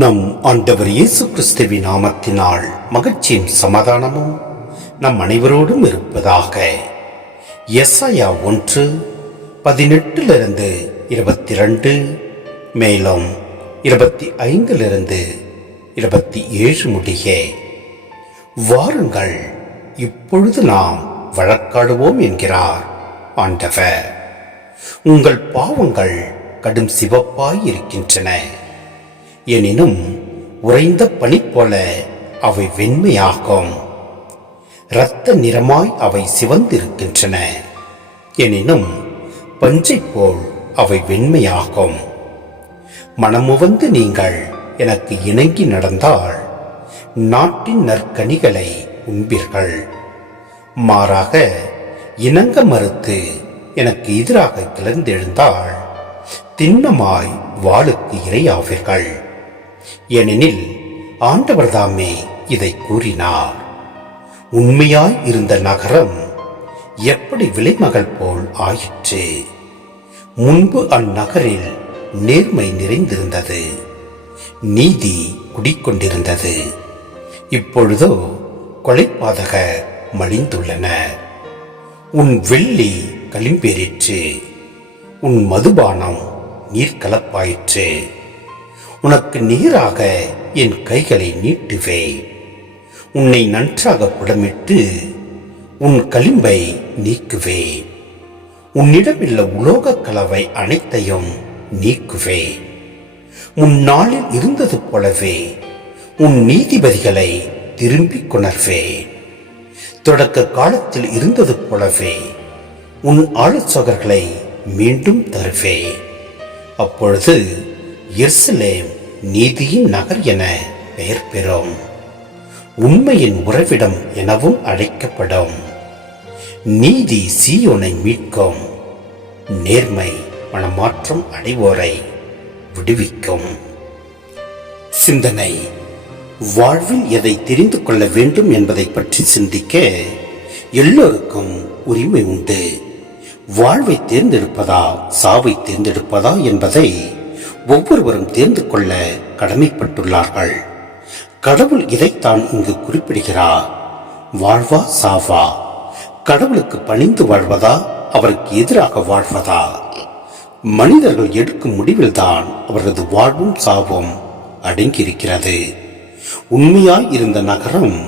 நம் ஆண்டவர் இயேசு கிறிஸ்துவின் நாமத்தினால் மகிழ்ச்சியும் சமாதானமும் நம் அனைவரோடும் இருப்பதாக. எஸ்ஐயா ஒன்று பதினெட்டிலிருந்து இருபத்தி ரெண்டு மேலும் இருபத்தி ஐந்திலிருந்து இருபத்தி ஏழு முடிய. வாருங்கள் இப்பொழுது நாம் வழக்காடுவோம் என்கிறார் ஆண்டவர். உங்கள் பாவங்கள் கடும் சிவப்பாய் இருக்கின்றன. எனினும் உறைந்த பனி போல அவை வெண்மையாகும். இரத்த நிறமாய் அவை சிவந்திருக்கின்றன. எனினும் பஞ்சை போல் அவை வெண்மையாகும். மனமுவந்து நீங்கள் எனக்கு இணங்கி நடந்தால் நாட்டின் நற்கனிகளை உண்பீர்கள். மாறாக இணங்க மறுத்து எனக்கு எதிராக கிளர்ந்தெழுந்தால் திண்ணமாய் வாளுக்கு இரையாவீர்கள். ஏனெனில் ஆண்டவர்தாமே இதை கூறினார். உண்மையாய் இருந்த நகரம் எப்படி விலைமகள் போல் ஆயிற்று. முன்பு அந்நகரில் நேர்மை நிறைந்திருந்தது. நீதி குடிக்கொண்டிருந்தது. இப்பொழுதோ கொலைப்பாதக மலிந்துள்ளன. உன் வெள்ளி களிம்பேறிற்று. உன் மதுபானம் நீர்க்கலப்பாயிற்று. உனக்கு நீராக என் கைகளை நீட்டுவேன். உன்னை நன்றாக புடமிட்டு உன் களிம்பை நீக்குவேன். உன்னிடமுள்ள உலோகக் கலவை அனைத்தையும் நீக்குவேன். முன்னாளில் இருந்தது போலவே உன் நீதிபதிகளை திரும்பிக் கொணர்வேன். தொடக்க காலத்தில் இருந்தது போலவே உன் ஆலோசகர்களை மீண்டும் தருவேன். அப்பொழுது எர்சலேம் நீதியின் நகர் என பெயர் பெறும். உண்மையின் உறவிடம் எனவும் அழைக்கப்படும். நீதி சீயோனை மீட்கும். நேர்மை மனமாற்றம் அடைவோரை விடுவிக்கும். சிந்தனை. வாழ்வில் எதை தெரிந்து கொள்ள வேண்டும் என்பதை பற்றி சிந்திக்க எல்லோருக்கும் உரிமை உண்டு. வாழ்வை தேர்ந்தெடுப்பதா சாவை தேர்ந்தெடுப்பதா என்பதை ஒவ்வொருவரும் தேர்ந்து கொள்ள கடமைப்பட்டுள்ளார்கள். கடவுள் இதைத்தான் இங்கு குறிப்பிடுகிறார். வாழ்வா சாவா. கடவுளுக்கு பணிந்து வாழ்வதா? அவருக்கு எதிராக வாழ்வதா? மனிதர்கள் எடுக்கும் முடிவில்தான் அவரது வாழ்வும் சாவும் அடங்கியிருக்கிறது. உண்மையாய் இருந்த நகரம்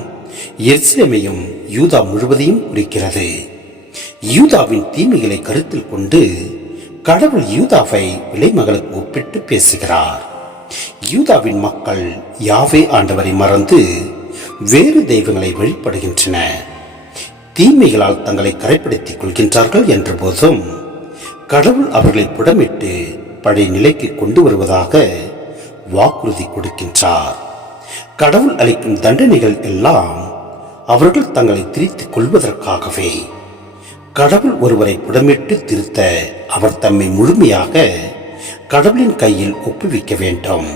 எருசலேமையும் யூதா முழுவதையும் குறிக்கிறது. யூதாவின் தீமைகளை கருத்தில் கொண்டு கடவுள் யூதாவை விலைமகளுக்கு ஒப்பிட்டு பேசுகிறார். யூதாவின் மக்கள் யாவே ஆண்டவரை மறந்து வேறு தெய்வங்களை வழிபடுகின்றன. தீமைகளால் தங்களை கரைப்படுத்திக் கொள்கின்றார்கள் என்ற போதும் கடவுள் அவர்களை புடமிட்டு பழைய நிலைக்கு கொண்டு வருவதாக வாக்குறுதி கொடுக்கின்றார். கடவுள் அளிக்கும் தண்டனைகள் எல்லாம் அவர்கள் தங்களை திரித்துக் கொள்வதற்காகவே. கடவுள் ஒருவரை புடமிட்டு திருத்த அவர் தம்மை முழுமையாக கடவுளின் கையில் ஒப்புவிக்க வேண்டும்.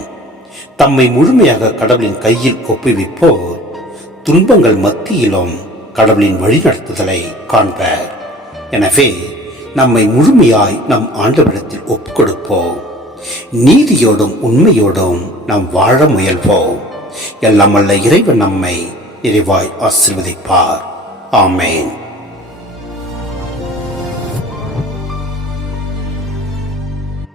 தம்மை முழுமையாக கடவுளின் கையில் ஒப்புவிப்போர் துன்பங்கள் மத்தியிலும் கடவுளின் வழிநடத்துதலை காண்பர். எனவே நம்மை முழுமையாய் நம் ஆண்டவரிடத்தில் ஒப்புக்கொடுப்போம். நீதியோடும் உண்மையோடும் நாம் வாழ முயல்வோம். எல்லாம் அல்ல இறைவன் நம்மை நிறைவாய் ஆசிர்வதிப்பார். ஆமேன்.